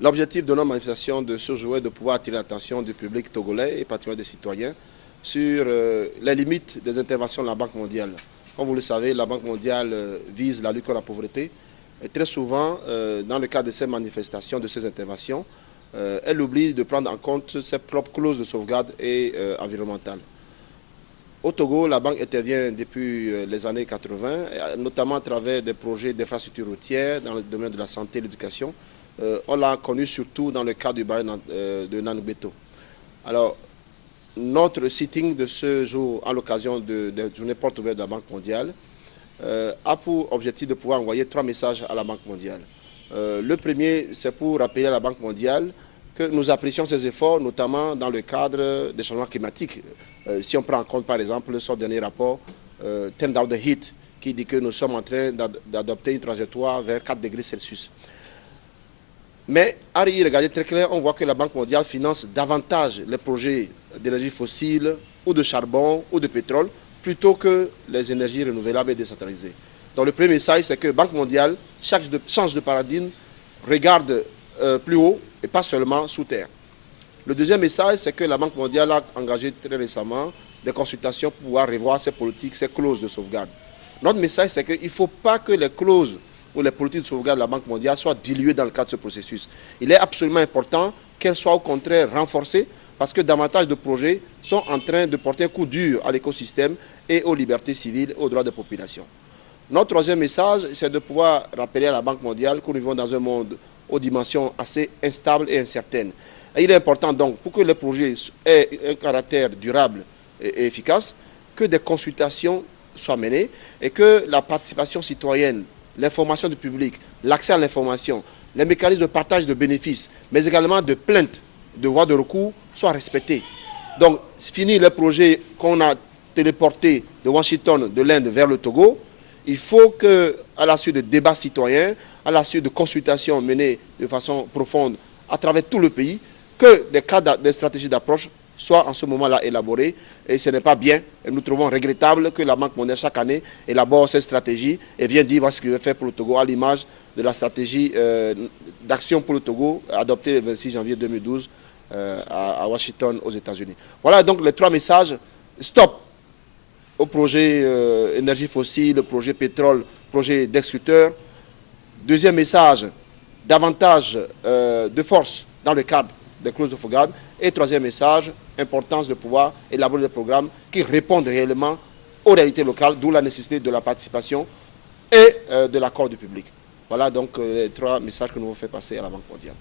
L'objectif de nos manifestations de ce jour est de pouvoir attirer l'attention du public togolais et particulièrement des citoyens sur les limites des interventions de la Banque mondiale. Comme vous le savez, la Banque mondiale vise la lutte contre la pauvreté. Et très souvent, dans le cadre de ces manifestations, de ces interventions, elle oublie de prendre en compte ses propres clauses de sauvegarde et environnementales. Au Togo, la banque intervient depuis les années 80, notamment à travers des projets d'infrastructures routières dans le domaine de la santé et de l'éducation. On l'a connu surtout dans le cadre du barrage de Nanoubeto. Alors, notre sitting de ce jour, à l'occasion de la journée porte ouverte de la Banque mondiale, a pour objectif de pouvoir envoyer 3 messages à la Banque mondiale. Le premier, c'est pour rappeler à la Banque mondiale que nous apprécions ces efforts, notamment dans le cadre des changements climatiques. Si on prend en compte, par exemple, son dernier rapport, Turn Down the Heat, qui dit que nous sommes en train d'adopter une trajectoire vers 4 degrés Celsius. Mais à y regarder très clair, on voit que la Banque mondiale finance davantage les projets d'énergie fossile ou de charbon ou de pétrole plutôt que les énergies renouvelables et décentralisées. Donc le premier message, c'est que la Banque mondiale change de paradigme, regarde plus haut et pas seulement sous terre. Le deuxième message, c'est que la Banque mondiale a engagé très récemment des consultations pour pouvoir revoir ses politiques, ses clauses de sauvegarde. Notre message, c'est qu'il ne faut pas que les clauses ou les politiques de sauvegarde de la Banque mondiale soient diluées dans le cadre de ce processus. Il est absolument important qu'elles soient au contraire renforcées parce que davantage de projets sont en train de porter un coup dur à l'écosystème et aux libertés civiles et aux droits des populations. Notre troisième message, c'est de pouvoir rappeler à la Banque mondiale que nous vivons dans un monde aux dimensions assez instables et incertaines. Et il est important donc, pour que les projets aient un caractère durable et efficace, que des consultations soient menées et que la participation citoyenne, l'information du public, l'accès à l'information, les mécanismes de partage de bénéfices, mais également de plaintes, de voies de recours, soient respectés. Donc, fini les projets qu'on a téléportés de Washington, de l'Inde vers le Togo, il faut qu'à la suite de débats citoyens, à la suite de consultations menées de façon profonde à travers tout le pays, que des cadres, des stratégies d'approche soient en ce moment-là élaborées. Et ce n'est pas bien. Et nous trouvons regrettable que la Banque mondiale, chaque année, élabore cette stratégie et vient dire ce qu'il veut faire pour le Togo, à l'image de la stratégie d'action pour le Togo, adoptée le 26 janvier 2012 à Washington, aux États-Unis. Voilà donc les 3 messages. Stop au projet énergie fossile, projet pétrole, projet d'extracteurs. Deuxième message, davantage de force dans le cadre des clauses de sauvegarde. Et troisième message, importance de pouvoir élaborer des programmes qui répondent réellement aux réalités locales, d'où la nécessité de la participation et de l'accord du public. Voilà donc les 3 messages que nous avons fait passer à la Banque mondiale.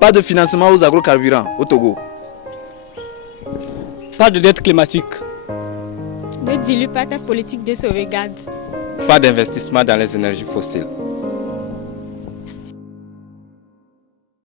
Pas de financement aux agrocarburants au Togo. Pas de dette climatique. Ne dilue pas ta politique de sauvegarde. Pas d'investissement dans les énergies fossiles.